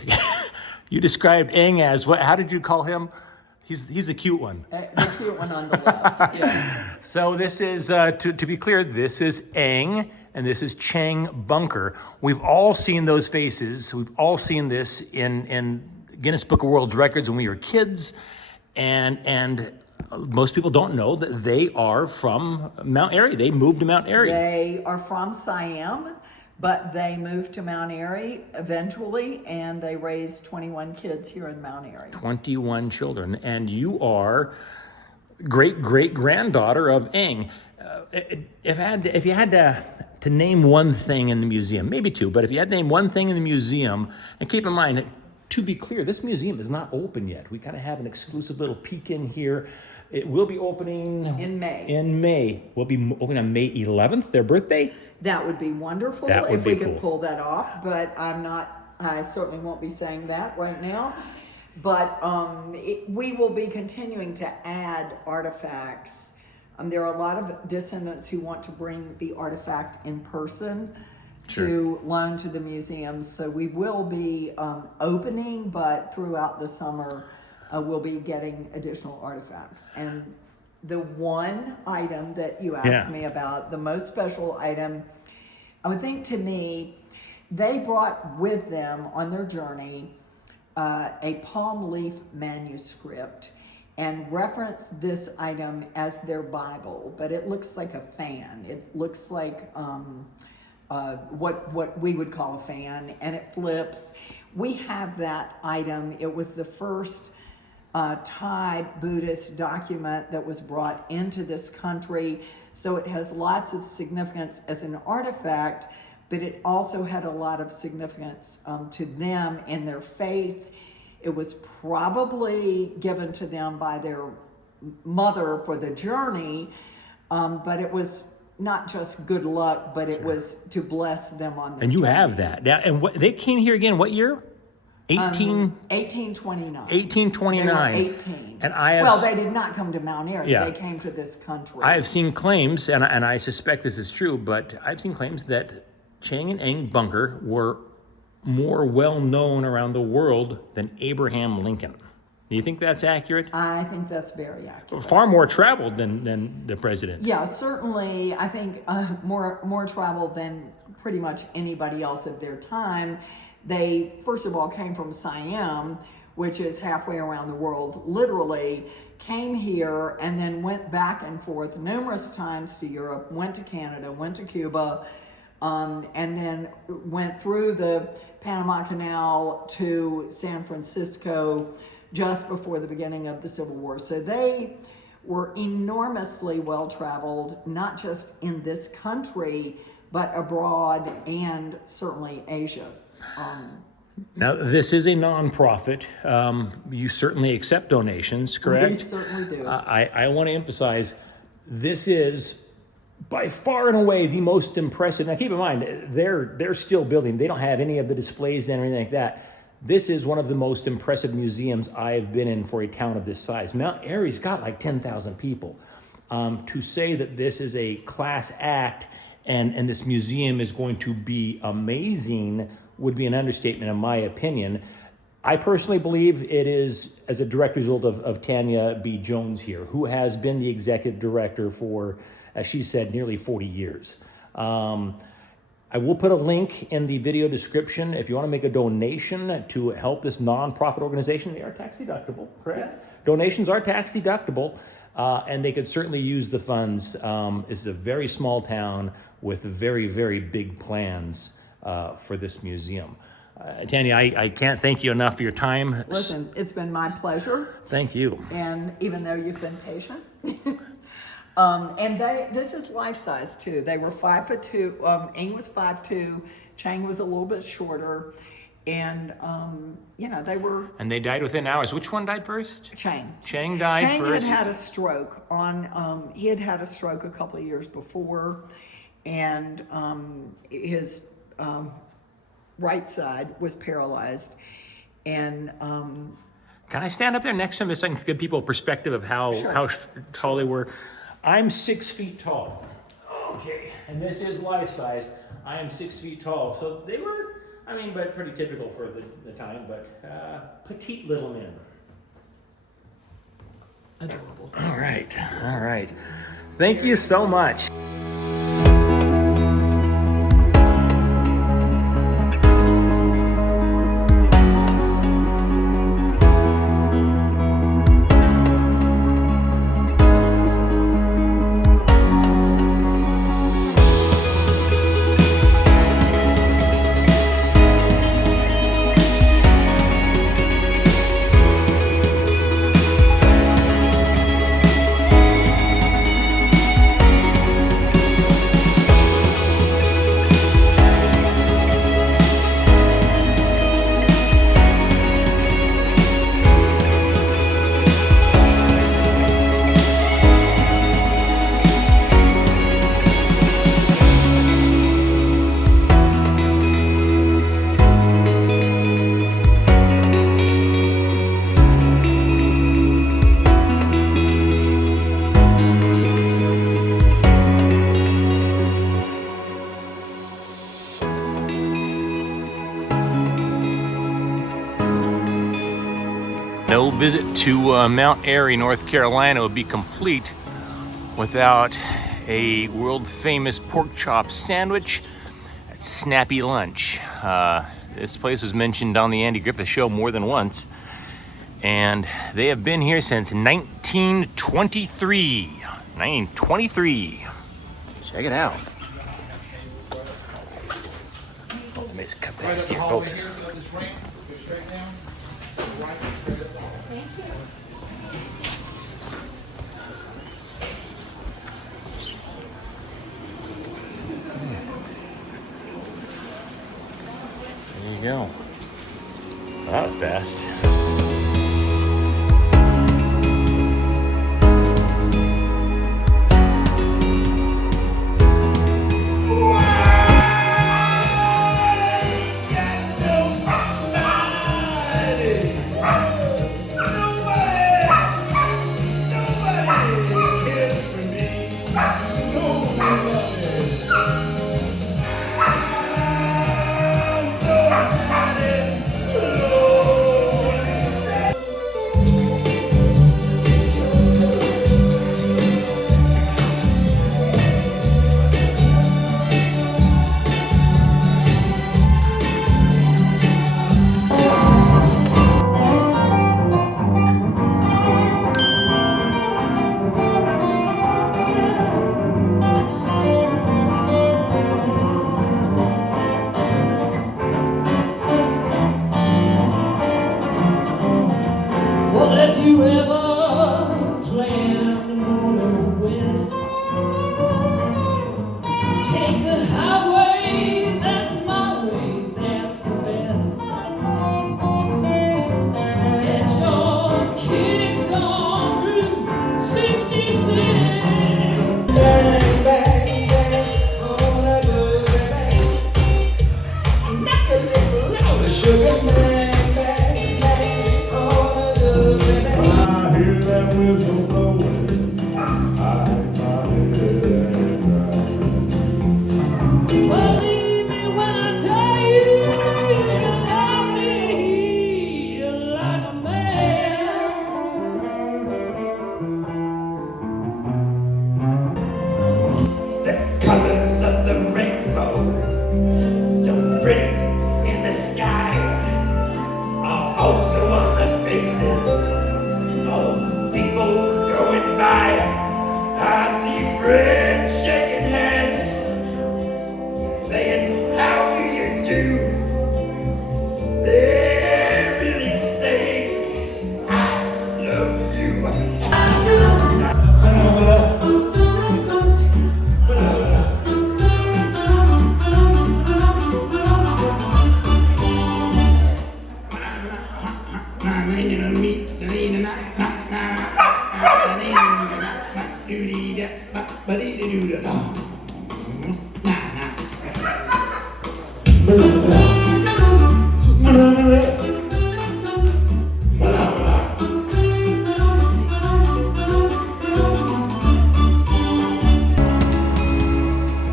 you described Eng as what, how did you call him? He's the cute one. The cute one on the left, yeah. So this is, to be clear, this is Eng and this is Chang Bunker. We've all seen those faces. We've all seen this in Guinness Book of World Records when we were kids. And most people don't know that they are from Mount Airy. They moved to Mount Airy. They are from Siam, but they moved to Mount Airy eventually, and they raised 21 kids here in Mount Airy. 21 children. And you are great-great-granddaughter of Eng. If you had to name one thing in the museum, maybe two, but if you had to name one thing in the museum, and keep in mind, to be clear, this museum is not open yet. We kind of have an exclusive little peek in here. It will be opening in May. In May. We'll be opening on May 11th, their birthday. That would be wonderful if we could pull that off, but I certainly won't be saying that right now. But we will be continuing to add artifacts. There are a lot of descendants who want to bring the artifact in person to loan to the museum. So we will be opening, but throughout the summer, we'll be getting additional artifacts. And the one item that you asked me about, the most special item, I would think to me, they brought with them on their journey a palm leaf manuscript and referenced this item as their Bible, but it looks like a fan. It looks like what we would call a fan, and it flips. We have that item. It was the first Thai Buddhist document that was brought into this country, so it has lots of significance as an artifact, but it also had a lot of significance to them in their faith. It was probably given to them by their mother for the journey, but it was not just good luck, but it was to bless them on their And you journey. have that. Now, and they came here again, what year? 1829. 1829. They were 18. And I have, well, they did not come to Mount Airy. Yeah. They came to this country. I have seen claims, and I suspect this is true, but I've seen claims that Chang and Eng Bunker were more well-known around the world than Abraham Lincoln. Do you think that's accurate? I think that's very accurate. Far more traveled than the president. Yeah, certainly. I think more travel than pretty much anybody else of their time. They, first of all, came from Siam, which is halfway around the world, literally, came here and then went back and forth numerous times to Europe, went to Canada, went to Cuba, and then went through the Panama Canal to San Francisco just before the beginning of the Civil War. So they were enormously well-traveled, not just in this country, but abroad and certainly Asia. Now, this is a nonprofit. You certainly accept donations, correct? We certainly do. I want to emphasize, this is by far and away the most impressive. Now, keep in mind, they're still building. They don't have any of the displays and anything like that. This is one of the most impressive museums I've been in for a town of this size. Mount Airy's got like 10,000 people. To say that this is a class act and this museum is going to be amazing would be an understatement in my opinion. I personally believe it is as a direct result of Tanya B. Jones here, who has been the executive director for, as she said, nearly 40 years. I will put a link in the video description if you want to make a donation to help this nonprofit organization. They are tax deductible, correct? Yes. Donations are tax deductible, and they could certainly use the funds. It's a very small town with very, very big plans for this museum. Tanya, I can't thank you enough for your time. Listen, it's been my pleasure. Thank you. And even though you've been patient. And this is life size too. They were 5'2". Eng was 5'2". Chang was a little bit shorter. And, they were... And they died within hours. Which one died first? Chang. Chang died first? Chang had a stroke he had had a stroke a couple of years before. And his right side was paralyzed. And... Can I stand up there next to him so I can give people a perspective of how tall they were? I'm 6 feet tall. Okay, and this is life size. I am 6 feet tall. So they were, but pretty typical for the time, but petite little men. Adorable. All right. Thank you so much. No visit to Mount Airy, North Carolina would be complete without a world-famous pork chop sandwich at Snappy Lunch. This place was mentioned on the Andy Griffith Show more than once, and they have been here since 1923. 1923. Check it out. Let me just cut past here, folks. There you go. That was fast.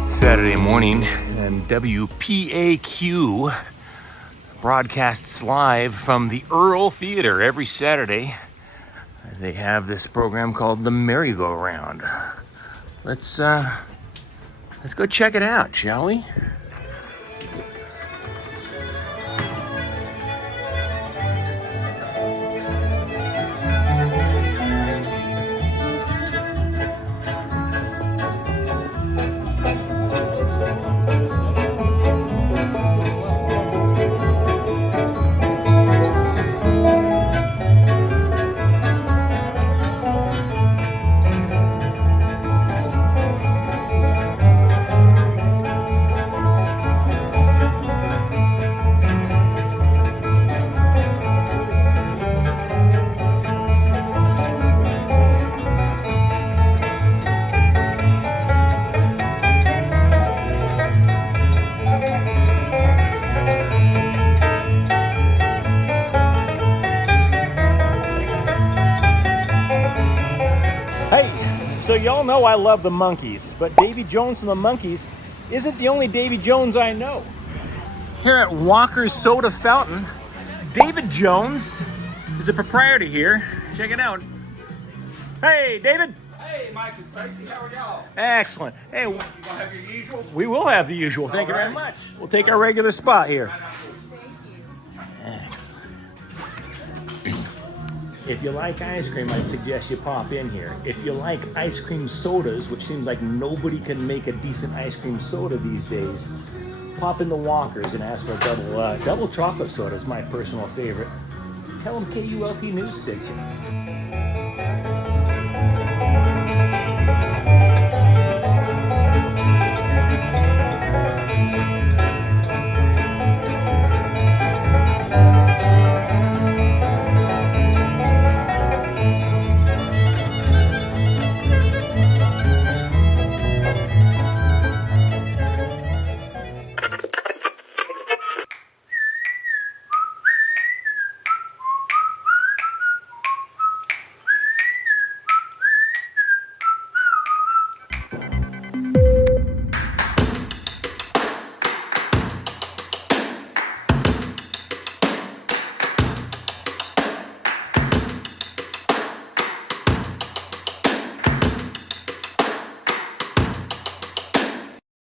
Saturday morning, and WPAQ broadcasts live from the Earl Theater every Saturday. They have this program called the Merry-Go-Round. Let's go check it out, shall we? So y'all know I love the Monkees, but Davy Jones from the Monkees isn't the only Davy Jones I know. Here at Walker's Soda Fountain, David Jones There's a proprietor here. Check it out. Hey, David. Hey, Mike and Stacy, how are y'all? Excellent. Hey, You gonna have your usual? we will have the usual. Thank you very much. We'll take our regular spot here. If you like ice cream, I'd suggest you pop in here. If you like ice cream sodas, which seems like nobody can make a decent ice cream soda these days, pop into Walker's and ask for a double chocolate soda. Is my personal favorite. Tell them KULT News Station.